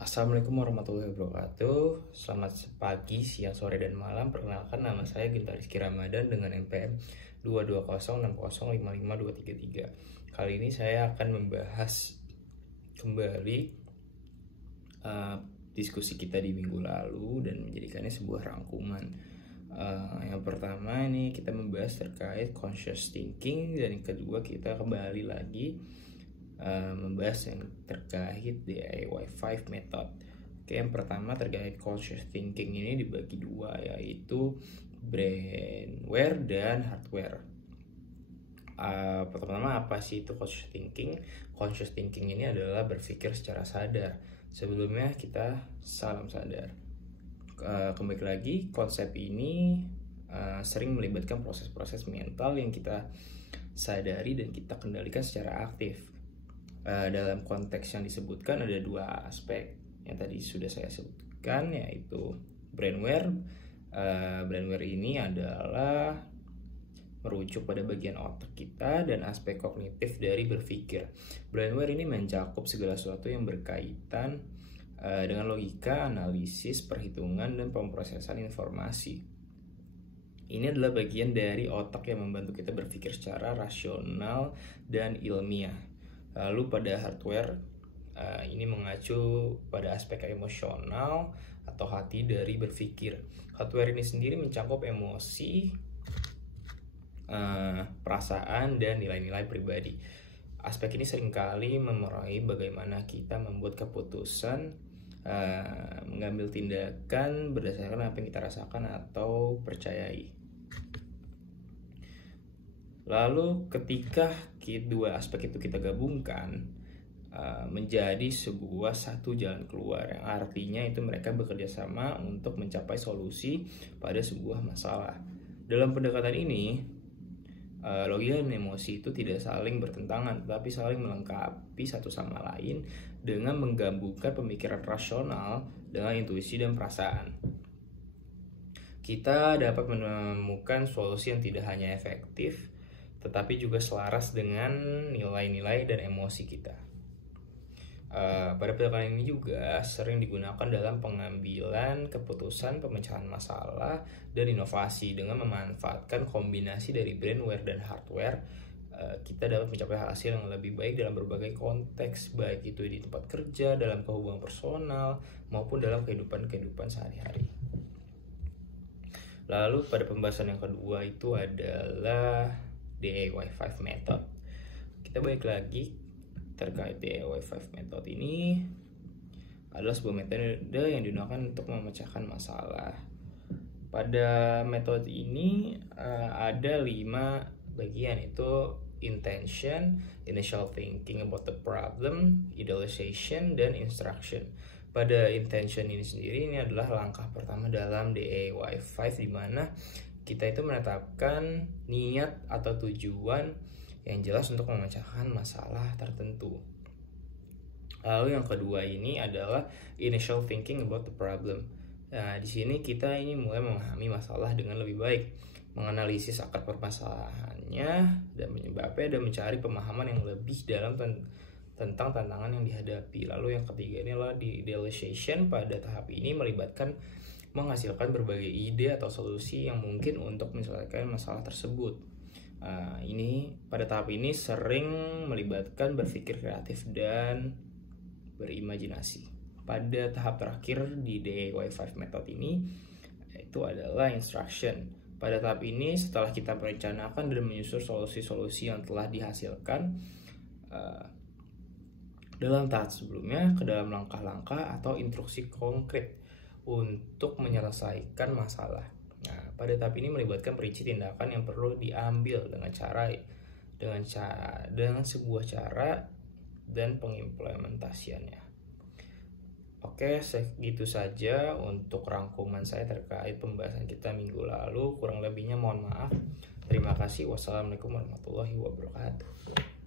Assalamualaikum warahmatullahi wabarakatuh. Selamat pagi, siang, sore, dan malam. Perkenalkan, nama saya Ginta Rizky Ramadan dengan NPM 22060555233. Kali ini saya akan membahas kembali diskusi kita di minggu lalu dan menjadikannya sebuah rangkuman. Yang pertama ini kita membahas terkait conscious thinking, dan yang kedua kita kembali lagi membahas yang terkait DIY5 method. Oke, yang pertama terkait conscious thinking ini dibagi dua, yaitu brainware dan hardware. Pertama, apa sih itu conscious thinking? Conscious thinking ini adalah berpikir secara sadar. Sebelumnya kita salam sadar. Kembali lagi, konsep ini sering melibatkan proses-proses mental yang kita sadari dan kita kendalikan secara aktif. Dalam konteks yang disebutkan ada dua aspek yang tadi sudah saya sebutkan, yaitu brainware. Brainware ini adalah merujuk pada bagian otak kita dan aspek kognitif dari berpikir. Brainware ini mencakup segala sesuatu yang berkaitan dengan logika, analisis, perhitungan, dan pemrosesan informasi. Ini adalah bagian dari otak yang membantu kita berpikir secara rasional dan ilmiah. Lalu pada hardware, ini mengacu pada aspek emosional atau hati dari berpikir. Hardware ini sendiri mencakup emosi, perasaan, dan nilai-nilai pribadi. Aspek ini seringkali memengaruhi bagaimana kita membuat keputusan, mengambil tindakan berdasarkan apa yang kita rasakan atau percayai. Lalu ketika kedua aspek itu kita gabungkan menjadi sebuah satu jalan keluar, yang artinya itu mereka bekerja sama untuk mencapai solusi pada sebuah masalah. Dalam pendekatan ini, logika dan emosi itu tidak saling bertentangan, tetapi saling melengkapi satu sama lain dengan menggabungkan pemikiran rasional dengan intuisi dan perasaan. Kita dapat menemukan solusi yang tidak hanya efektif, tetapi juga selaras dengan nilai-nilai dan emosi kita. Pada pendekatan ini juga sering digunakan dalam pengambilan keputusan, pemecahan masalah, dan inovasi. Dengan memanfaatkan kombinasi dari brainware dan hardware, kita dapat mencapai hasil yang lebih baik dalam berbagai konteks, baik itu di tempat kerja, dalam hubungan personal, maupun dalam kehidupan sehari-hari. Lalu pada pembahasan yang kedua itu adalah DIY5 method. Kita balik lagi terkait DIY5 method ini adalah sebuah metode yang digunakan untuk memecahkan masalah. Pada metode ini ada 5 bagian, itu intention, initial thinking about the problem, idealization, dan instruction. Pada intention ini sendiri, ini adalah langkah pertama dalam DIY5, di mana kita itu menetapkan niat atau tujuan yang jelas untuk memecahkan masalah tertentu. Lalu yang kedua ini adalah initial thinking about the problem. Nah, di sini kita ini mulai memahami masalah dengan lebih baik, menganalisis akar permasalahannya dan penyebabnya, dan mencari pemahaman yang lebih dalam tentang tantangan yang dihadapi. Lalu yang ketiga ini adalah idealization. Pada tahap ini melibatkan menghasilkan berbagai ide atau solusi yang mungkin untuk menyelesaikan masalah tersebut. Ini pada tahap ini sering melibatkan berpikir kreatif dan berimajinasi. Pada tahap terakhir di DIY5 method ini itu adalah instruction. Pada tahap ini, setelah kita merencanakan dan menyusun solusi-solusi yang telah dihasilkan dalam tahap sebelumnya ke dalam langkah-langkah atau instruksi konkret untuk menyelesaikan masalah. Nah, pada tahap ini melibatkan perici tindakan yang perlu diambil dengan sebuah cara dan pengimplementasiannya. Oke, segitu saja untuk rangkuman saya terkait pembahasan kita minggu lalu. Kurang lebihnya mohon maaf. Terima kasih. Wassalamualaikum warahmatullahi wabarakatuh.